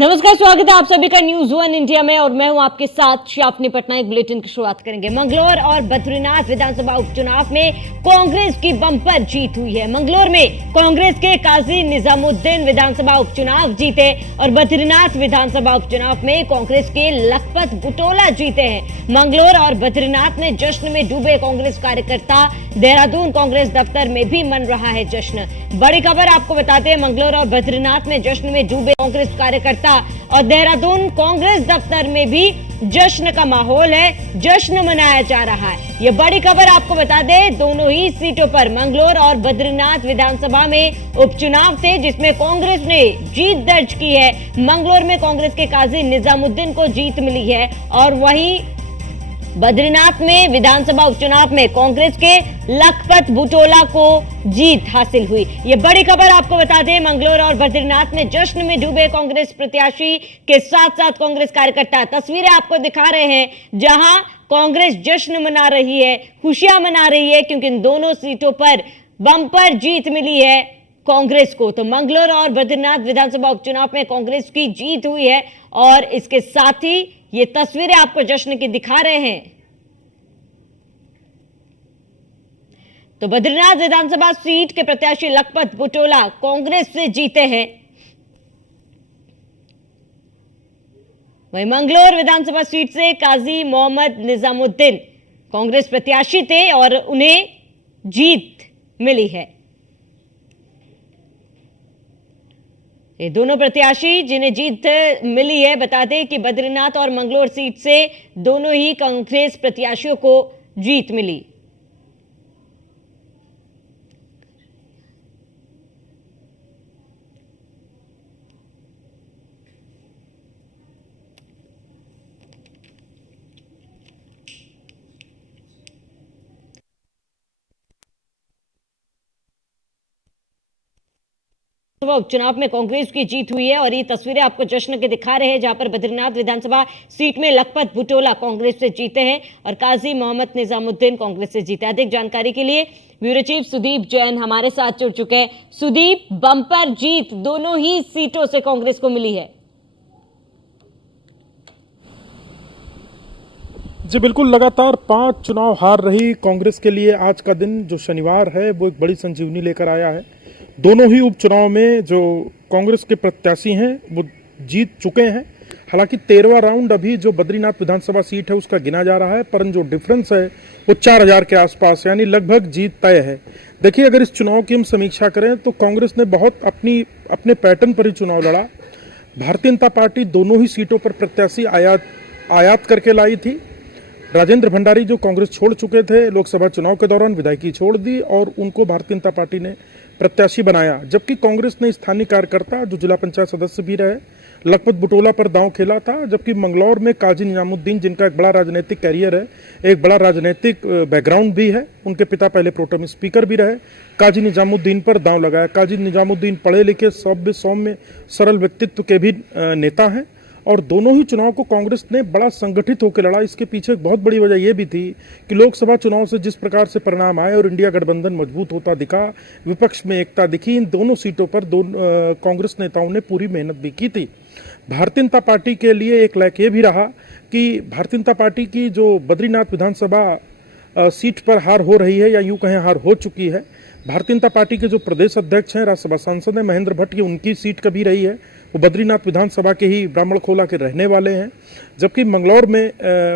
नमस्कार, स्वागत है आप सभी का न्यूज वन इंडिया में और मैं हूं आपके साथ शाफनी पटनायक। बुलेटिन की शुरुआत करेंगे। मंगलौर और बद्रीनाथ विधानसभा उपचुनाव में कांग्रेस की बम्पर जीत हुई है। मंगलौर में कांग्रेस के काजी निजामुद्दीन विधानसभा उपचुनाव जीते और बद्रीनाथ विधानसभा उपचुनाव में कांग्रेस के लखपत बुटोला जीते हैं। मंगलौर और बद्रीनाथ में जश्न में डूबे कांग्रेस कार्यकर्ता। देहरादून कांग्रेस दफ्तर में भी मन रहा है जश्न। बड़ी खबर आपको बताते हैं, मंगलौर और बद्रीनाथ में जश्न में डूबे कांग्रेस कार्यकर्ता और देहरादून कांग्रेस दफ्तर में भी जश्न का माहौल है, जश्न मनाया जा रहा है। ये बड़ी खबर आपको बता दें, दोनों ही सीटों पर मंगलौर और बद्रीनाथ विधानसभा में उपचुनाव थे जिसमें कांग्रेस ने जीत दर्ज की है। मंगलौर में कांग्रेस के काजी निजामुद्दीन को जीत मिली है और वहीं बद्रीनाथ में विधानसभा उपचुनाव में कांग्रेस के लखपत बुटोला को जीत हासिल हुई। ये बड़ी खबर आपको बता दें, मंगलौर और बद्रीनाथ में जश्न में डूबे कांग्रेस प्रत्याशी के साथ साथ कांग्रेस कार्यकर्ता। तस्वीरें आपको दिखा रहे हैं जहां कांग्रेस जश्न मना रही है, खुशियां मना रही है क्योंकि इन दोनों सीटों पर बम्पर जीत मिली है कांग्रेस को। तो मंगलौर और बद्रीनाथ विधानसभा उपचुनाव में कांग्रेस की जीत हुई है और इसके साथ ही ये तस्वीरें आपको जश्न की दिखा रहे हैं। तो बद्रीनाथ विधानसभा सीट के प्रत्याशी लखपत बुटोला कांग्रेस से जीते हैं। वहीं मंगलौर विधानसभा सीट से काजी मोहम्मद निजामुद्दीन कांग्रेस प्रत्याशी थे और उन्हें जीत मिली है। ये दोनों प्रत्याशी जिन्हें जीत मिली है, बता दें कि बद्रीनाथ और मंगलौर सीट से दोनों ही कांग्रेस प्रत्याशियों को जीत मिली। उपचुनाव में कांग्रेस की जीत हुई है और ये तस्वीरें आपको जश्न के दिखा रहे हैं जहां पर बद्रीनाथ विधानसभा सीट में लखपत बुटोला कांग्रेस से जीते हैं और काजी मोहम्मद निजामुद्दीन कांग्रेस से जीते। अधिक जानकारी के लिए ब्यूरो चीफ सुदीप जैन हमारे साथ जुड़ चुके हैं। सुदीप, बम्पर जीत दोनों ही सीटों से कांग्रेस को मिली है। जी बिल्कुल, लगातार 5 चुनाव हार रही कांग्रेस के लिए आज का दिन जो शनिवार है वो एक बड़ी संजीवनी लेकर आया है। दोनों ही उपचुनाव में जो कांग्रेस के प्रत्याशी हैं वो जीत चुके हैं। हालांकि 13वां राउंड अभी जो बद्रीनाथ विधानसभा सीट है उसका गिना जा रहा है, परंतु जो डिफरेंस है वो 4000 के आसपास, यानी लगभग जीत तय है। देखिए, अगर इस चुनाव की हम समीक्षा करें तो कांग्रेस ने बहुत अपने पैटर्न पर ही चुनाव लड़ा। भारतीय जनता पार्टी दोनों ही सीटों पर प्रत्याशी आयात करके लाई थी। राजेंद्र भंडारी जो कांग्रेस छोड़ चुके थे लोकसभा चुनाव के दौरान, विधायकी छोड़ दी और उनको भारतीय जनता पार्टी ने प्रत्याशी बनाया, जबकि कांग्रेस ने स्थानीय कार्यकर्ता जो जिला पंचायत सदस्य भी रहे लखपत बुटोला पर दांव खेला था। जबकि मंगलौर में काजी निजामुद्दीन, जिनका एक बड़ा राजनीतिक कैरियर है, एक बड़ा राजनीतिक बैकग्राउंड भी है, उनके पिता पहले प्रोटेम स्पीकर भी रहे, काजी निजामुद्दीन पर दांव लगाया। काजी निजामुद्दीन पढ़े लिखे सौम्य सरल व्यक्तित्व के भी नेता हैं और दोनों ही चुनाव को कांग्रेस ने बड़ा संगठित होकर लड़ा। इसके पीछे एक बहुत बड़ी वजह यह भी थी कि लोकसभा चुनाव से जिस प्रकार से परिणाम आए और इंडिया गठबंधन मजबूत होता दिखा, विपक्ष में एकता दिखी, इन दोनों सीटों पर कांग्रेस नेताओं ने पूरी मेहनत भी की थी। भारतीय जनता पार्टी के लिए एक लायक ये भी रहा कि भारतीय जनता पार्टी की जो बद्रीनाथ विधानसभा सीट पर हार हो रही है, या यूँ कहें हार हो चुकी है, भारतीय जनता पार्टी के जो प्रदेश अध्यक्ष हैं, राज्यसभा सांसद हैं महेंद्र भट्ट, ये उनकी सीट कभी रही है। वो बद्रीनाथ विधानसभा के ही ब्राह्मणखोला के रहने वाले हैं। जबकि मंगलौर में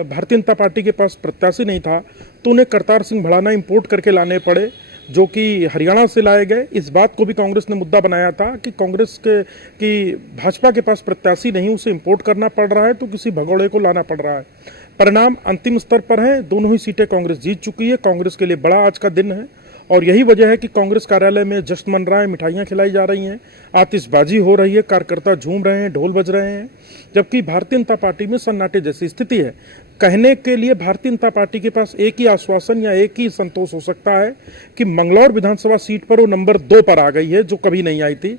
भारतीय जनता पार्टी के पास प्रत्याशी नहीं था तो उन्हें करतार सिंह भड़ाना इंपोर्ट करके लाने पड़े, जो कि हरियाणा से लाए गए। इस बात को भी कांग्रेस ने मुद्दा बनाया था कि भाजपा के पास प्रत्याशी नहीं, उसे इंपोर्ट करना पड़ रहा है, तो किसी भगोड़े को लाना पड़ रहा है। परिणाम अंतिम स्तर पर है, दोनों ही सीटें कांग्रेस जीत चुकी है। कांग्रेस के लिए बड़ा आज का दिन है और यही वजह है कि कांग्रेस कार्यालय में जश्न मन रहा है, मिठाइयाँ खिलाई जा रही हैं, आतिशबाजी हो रही है, कार्यकर्ता झूम रहे हैं, ढोल बज रहे हैं। जबकि भारतीय जनता पार्टी में सन्नाटे जैसी स्थिति है। कहने के लिए भारतीय जनता पार्टी के पास एक ही आश्वासन या एक ही संतोष हो सकता है कि मंगलौर विधानसभा सीट पर वो नंबर 2 पर आ गई है, जो कभी नहीं आई थी।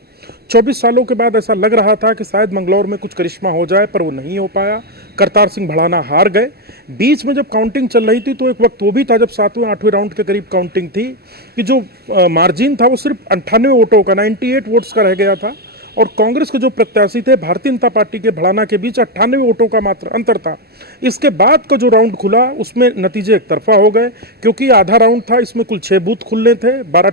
24 सालों के बाद ऐसा लग रहा था कि शायद मंगलौर में कुछ करिश्मा हो जाए, पर वो नहीं हो पाया। करतार सिंह भड़ाना हार गए। बीच में जब काउंटिंग चल रही थी तो एक वक्त वो भी था जब 7वें 8वें राउंड के करीब काउंटिंग थी कि जो मार्जिन था वो सिर्फ 98 वोटों का, 98 वोट्स का रह गया था और कांग्रेस के जो प्रत्याशी थे भारतीय जनता पार्टी के भड़ाना के बीच 98 वोटों का मात्र अंतर था। इसके बाद का जो राउंड खुला उसमें नतीजे एक तरफा हो गए, क्योंकि आधा राउंड था, इसमें कुल 6 बूथ खुलने थे, 12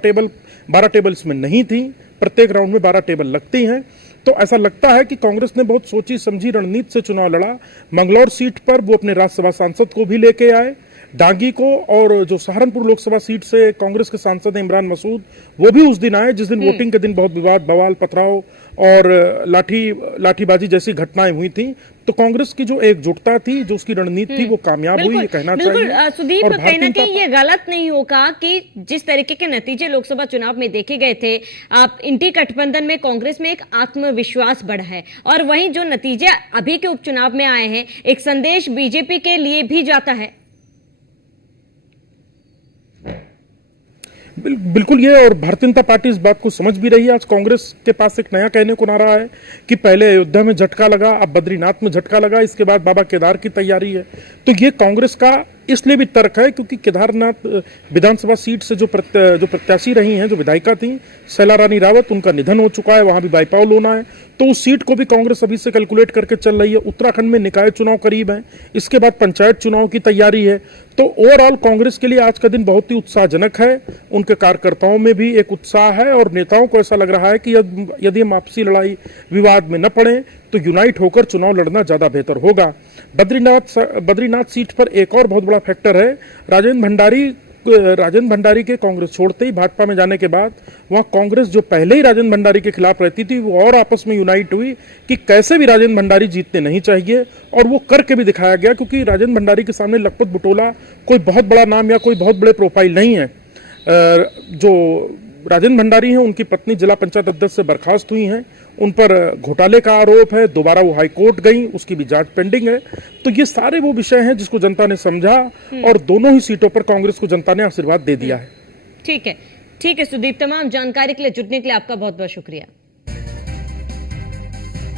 टेबल इसमें नहीं थी, प्रत्येक राउंड में 12 टेबल लगती हैं। तो ऐसा लगता है कि कांग्रेस ने बहुत सोची समझी रणनीति से चुनाव लड़ा। मंगलौर सीट पर वो अपने राज्यसभा सांसद को भी लेके आए, डांगी को, और जो सहारनपुर लोकसभा सीट से कांग्रेस के सांसद इमरान मसूद, वो भी उस दिन आए जिस दिन वोटिंग के दिन बहुत विवाद, बवाल, पथराव और लाठीबाजी जैसी घटनाएं हुई थी। तो कांग्रेस की जो एकजुटता थी, जो उसकी रणनीति थी, वो कामयाब हुई, ये कहना चाहिए। सुदीप, कहीं ना कहीं ये गलत नहीं होगा कि जिस तरीके के नतीजे लोकसभा चुनाव में देखे गए थे, आप इंडी गठबंधन में कांग्रेस में एक आत्मविश्वास बढ़ा है, और वहीं जो नतीजे अभी के उपचुनाव में आए हैं, एक संदेश बीजेपी के लिए भी जाता है। बिल्कुल, ये और भारतीय जनता पार्टी इस बात को समझ भी रही है। आज कांग्रेस के पास एक नया कहने को नारा है कि पहले अयोध्या में झटका लगा, अब बद्रीनाथ में झटका लगा, इसके बाद बाबा केदार की तैयारी है। तो ये कांग्रेस का इसलिए भी तर्क है क्योंकि केदारनाथ विधानसभा सीट से जो प्रत्याशी रही हैं, जो विधायिका थी शैला रानी रावत, उनका निधन हो चुका है, वहां भी बाईपाल होना है, तो उस सीट को भी कांग्रेस अभी से कैलकुलेट करके चल रही है। उत्तराखंड में निकाय चुनाव करीब हैं, इसके बाद पंचायत चुनाव की तैयारी है। तो ओवरऑल कांग्रेस के लिए आज का दिन बहुत ही उत्साहजनक है। उनके कार्यकर्ताओं में भी एक उत्साह है और नेताओं को ऐसा लग रहा है कि यदि हम आपसी लड़ाई विवाद में न पड़े तो यूनाइट होकर चुनाव लड़ना ज्यादा बेहतर होगा। बद्रीनाथ सीट पर एक और बहुत बड़ा फैक्टर है, राजेंद्र भंडारी के कांग्रेस छोड़ते ही भाजपा में जाने के बाद वहां कांग्रेस जो पहले ही राजेंद्र भंडारी के खिलाफ रहती थी, वो और आपस में यूनाइट हुई कि कैसे भी राजेंद्र भंडारी जीतने नहीं चाहिए, और वो करके भी दिखाया गया। क्योंकि राजेंद्र भंडारी के सामने लखपत बुटोला कोई बहुत बड़ा नाम या कोई बहुत बड़े प्रोफाइल नहीं है। जो राजेंद्र भंडारी हैं, उनकी पत्नी जिला पंचायत अध्यक्ष से बर्खास्त हुई हैं, उन पर घोटाले का आरोप है, दोबारा वो हाईकोर्ट गई, उसकी भी जांच पेंडिंग है। तो ये सारे वो विषय हैं जिसको जनता ने समझा, और दोनों ही सीटों पर कांग्रेस को जनता ने आशीर्वाद दे दिया है। ठीक है सुदीप, तमाम जानकारी के लिए, जुड़ने के लिए आपका बहुत बहुत शुक्रिया।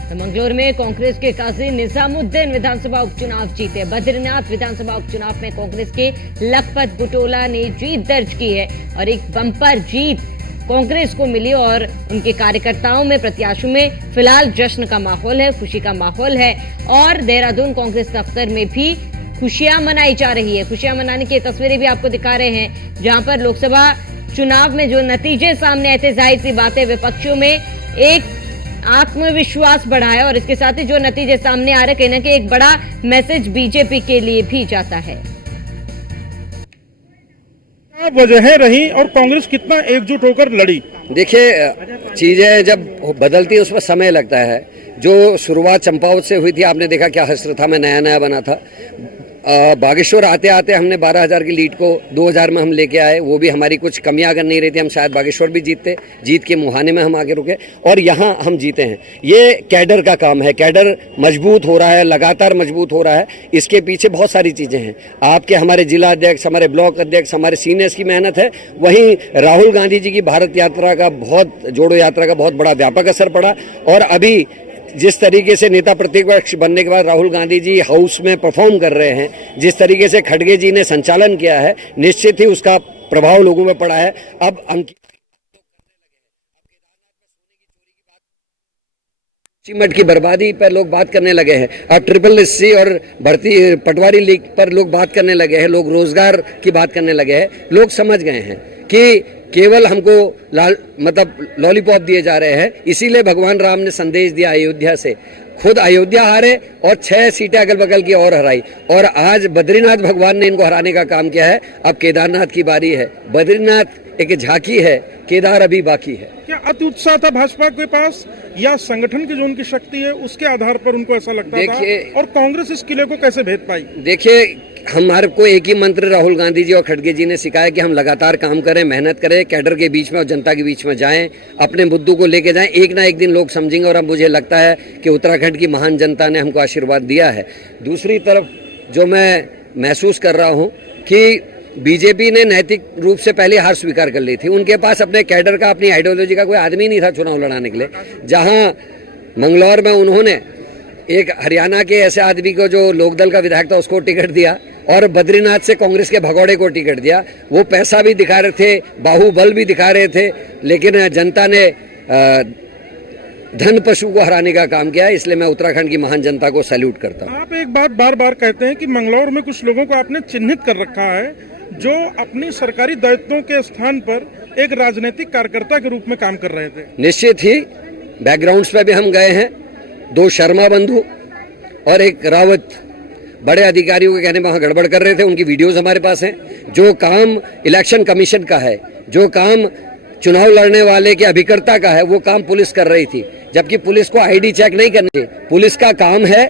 तो मंगलौर में कांग्रेस के काजी निजामुद्दीन विधानसभा उपचुनाव जीते। बद्रीनाथ विधानसभा उपचुनाव में कांग्रेस के लखपत बुटोला ने जीत दर्ज की है, और एक बम्पर जीत कांग्रेस को मिली, और उनके कार्यकर्ताओं में, प्रत्याशियों में फिलहाल जश्न का माहौल है, खुशी का माहौल है, और देहरादून कांग्रेस दफ्तर में भी खुशियां मनाई जा रही है। खुशियां मनाने की तस्वीरें भी आपको दिखा रहे हैं, जहां पर लोकसभा चुनाव में जो नतीजे सामने आए थे, जाहिर सी बात है विपक्षियों में एक आत्मविश्वास बढ़ा है, और इसके साथ ही जो नतीजे सामने आ रहे, कहीं ना कहीं एक बड़ा मैसेज बीजेपी के लिए भी जाता है। वजहें रही और कांग्रेस कितना एकजुट होकर लड़ी। देखिए, चीजें जब बदलती है उसमें समय लगता है। जो शुरुआत चंपावत से हुई थी, आपने देखा क्या हसरत था, मैं नया बना था। बागेश्वर आते आते हमने 12,000 की लीड को 2,000 में हम लेके आए, वो भी हमारी कुछ कमियां अगर नहीं रही थी, हम शायद बागेश्वर भी जीतते। जीत के मुहाने में हम आगे रुके और यहाँ हम जीते हैं। ये कैडर का काम है, कैडर मजबूत हो रहा है, लगातार मजबूत हो रहा है। इसके पीछे बहुत सारी चीज़ें हैं, आपके हमारे जिला अध्यक्ष, हमारे ब्लॉक अध्यक्ष, हमारे सीनियर्स की मेहनत है। वहीं राहुल गांधी जी की भारत यात्रा का, बहुत जोड़ो यात्रा का बहुत बड़ा व्यापक असर पड़ा। और अभी जिस तरीके से नेता प्रतिपक्ष बनने के बाद राहुल गांधी जी हाउस में परफॉर्म कर रहे हैं, जिस तरीके से खड़गे जी ने संचालन किया है, निश्चित ही उसका प्रभाव लोगों में पड़ा है। अब चिमट की बर्बादी पर लोग बात करने लगे हैं, अब ट्रिपल एससी और भर्ती पटवारी लीग पर लोग बात करने लगे हैं, लोग रोजगार की बात करने लगे हैं। लोग समझ गए हैं कि केवल हमको लॉलीपॉप दिए जा रहे हैं। इसीलिए भगवान राम ने संदेश दिया अयोध्या से, खुद अयोध्या हारे और 6 सीटें अगल बगल की और हराई, और आज बद्रीनाथ भगवान ने इनको हराने का काम किया है। अब केदारनाथ की बारी है। बद्रीनाथ एक झांकी है, केदार अभी बाकी है। क्या अति उत्साह था भाजपा के पास, या संगठन की जो उनकी शक्ति है उसके आधार पर उनको ऐसा लगता था, और कांग्रेस इस किले को कैसे भेद पाई? देखिए, हमारे को एक ही मंत्र राहुल गांधी जी और खड़गे जी ने सिखाया कि हम लगातार काम करें, मेहनत करें, कैडर के बीच में और जनता के बीच में जाएं, अपने मुद्दों को लेके जाएं। एक ना एक दिन लोग समझेंगे, और अब मुझे लगता है कि उत्तराखंड की महान जनता ने हमको आशीर्वाद दिया है। दूसरी तरफ जो मैं महसूस कर रहा हूँ कि बीजेपी ने नैतिक रूप से पहले हार स्वीकार कर ली थी। उनके पास अपने कैडर का, अपनी आइडियोलॉजी का कोई आदमी नहीं था चुनाव लड़ाने के लिए। जहां मंगलौर में उन्होंने एक हरियाणा के ऐसे आदमी को जो लोकदल का विधायक था उसको टिकट दिया, और बद्रीनाथ से कांग्रेस के भगौड़े को टिकट दिया। वो पैसा भी दिखा रहे थे, बाहुबल भी दिखा रहे थे, लेकिन जनता ने धन पशु को हराने का काम किया है। इसलिए मैं उत्तराखंड की महान जनता को सैल्यूट करता हूँ। आप एक बात बार बार कहते हैं कि मंगलौर में कुछ लोगों को आपने चिन्हित कर रखा है जो अपनी सरकारी दायित्वों के स्थान पर एक राजनीतिक कार्यकर्ता के रूप में काम कर रहे थे। निश्चित ही बैकग्राउंड्स पे भी हम गए हैं। 2 शर्मा बंधु और एक रावत बड़े अधिकारियों के कहने में वहाँ गड़बड़ कर रहे थे। उनकी वीडियोस हमारे पास हैं। जो काम इलेक्शन कमीशन का है, जो काम चुनाव लड़ने वाले के अभिकर्ता का है, वो काम पुलिस कर रही थी, जबकि पुलिस को आईडी चेक नहीं करना चाहिए। पुलिस का काम है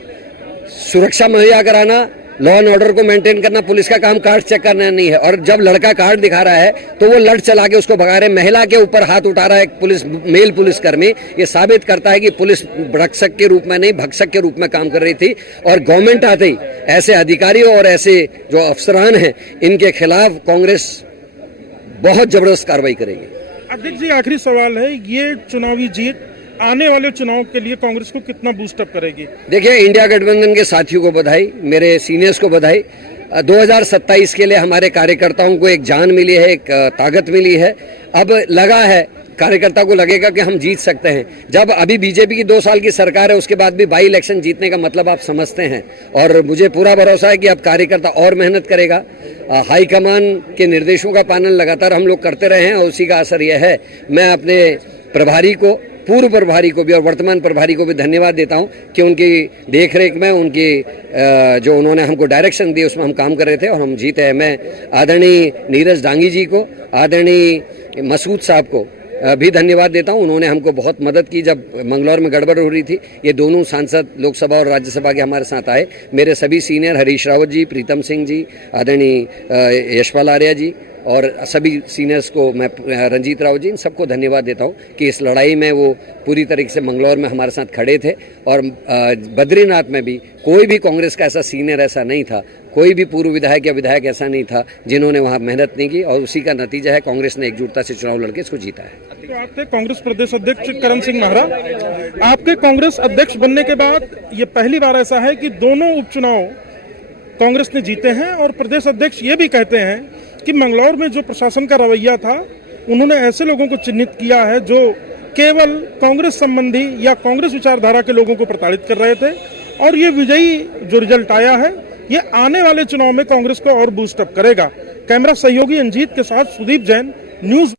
सुरक्षा मुहैया कराना, लॉ एंड ऑर्डर को मेंटेन करना। पुलिस का काम कार्ड चेक करना नहीं है। और जब लड़का कार्ड दिखा रहा है तो वो लड़ चला के उसको भगा रहे, महिला के ऊपर हाथ उठा रहा है पुलिस, मेल पुलिसकर्मी। ये साबित करता है कि पुलिस रक्षक के रूप में नहीं, भक्षक के रूप में काम कर रही थी। और गवर्नमेंट आते ही ऐसे अधिकारियों और ऐसे जो अफसरान हैं, इनके खिलाफ कांग्रेस बहुत जबरदस्त कार्रवाई करेगी। अध्यक्ष जी, आखिरी सवाल है, ये चुनावी जीत आने वाले चुनाव के लिए कांग्रेस को कितना बूस्टअप करेगी? देखिए, इंडिया गठबंधन के साथियों को बधाई, मेरे सीनियर्स को बधाई। 2027 के लिए हमारे कार्यकर्ताओं को एक जान मिली है, एक ताकत मिली है। अब लगा है, कार्यकर्ता को लगेगा कि हम जीत सकते हैं। जब अभी बीजेपी की 2 साल की सरकार है, उसके बाद भी बाई इलेक्शन जीतने का मतलब आप समझते हैं। और मुझे पूरा भरोसा है कि अब कार्यकर्ता और मेहनत करेगा। हाईकमान के निर्देशों का पालन लगातार हम लोग करते रहे हैं और उसी का असर यह है। मैं अपने प्रभारी को, पूर्व प्रभारी को भी और वर्तमान प्रभारी को भी धन्यवाद देता हूं कि उनकी देखरेख में, उनकी जो उन्होंने हमको डायरेक्शन दी, उसमें हम काम कर रहे थे और हम जीते हैं। मैं आदरणीय नीरज डांगी जी को, आदरणीय मसूद साहब को भी धन्यवाद देता हूं। उन्होंने हमको बहुत मदद की जब मंगलौर में गड़बड़ हो रही थी। ये दोनों सांसद लोकसभा और राज्यसभा के हमारे साथ आए। मेरे सभी सीनियर हरीश रावत जी, प्रीतम सिंह जी, आदरणीय यशपाल आर्या जी और सभी सीनियर्स को, मैं रंजीत राव जी, इन सबको धन्यवाद देता हूँ कि इस लड़ाई में वो पूरी तरीके से मंगलौर में हमारे साथ खड़े थे। और बद्रीनाथ में भी कोई भी कांग्रेस का ऐसा सीनियर ऐसा नहीं था, कोई भी पूर्व विधायक या विधायक ऐसा नहीं था जिन्होंने वहाँ मेहनत नहीं की। और उसी का नतीजा है, कांग्रेस ने एकजुटता से चुनाव लड़के इसको जीता है। तो आप थे कांग्रेस प्रदेश अध्यक्ष करण सिंह महरा। आपके कांग्रेस अध्यक्ष बनने के बाद ये पहली बार ऐसा है कि दोनों उपचुनाव कांग्रेस ने जीते हैं। और प्रदेश अध्यक्ष ये भी कहते हैं कि मंगलौर में जो प्रशासन का रवैया था, उन्होंने ऐसे लोगों को चिन्हित किया है जो केवल कांग्रेस संबंधी या कांग्रेस विचारधारा के लोगों को प्रताड़ित कर रहे थे। और ये विजयी जो रिजल्ट आया है, ये आने वाले चुनाव में कांग्रेस को और बूस्टअप करेगा। कैमरा सहयोगी अंजीत के साथ सुदीप जैन, न्यूज।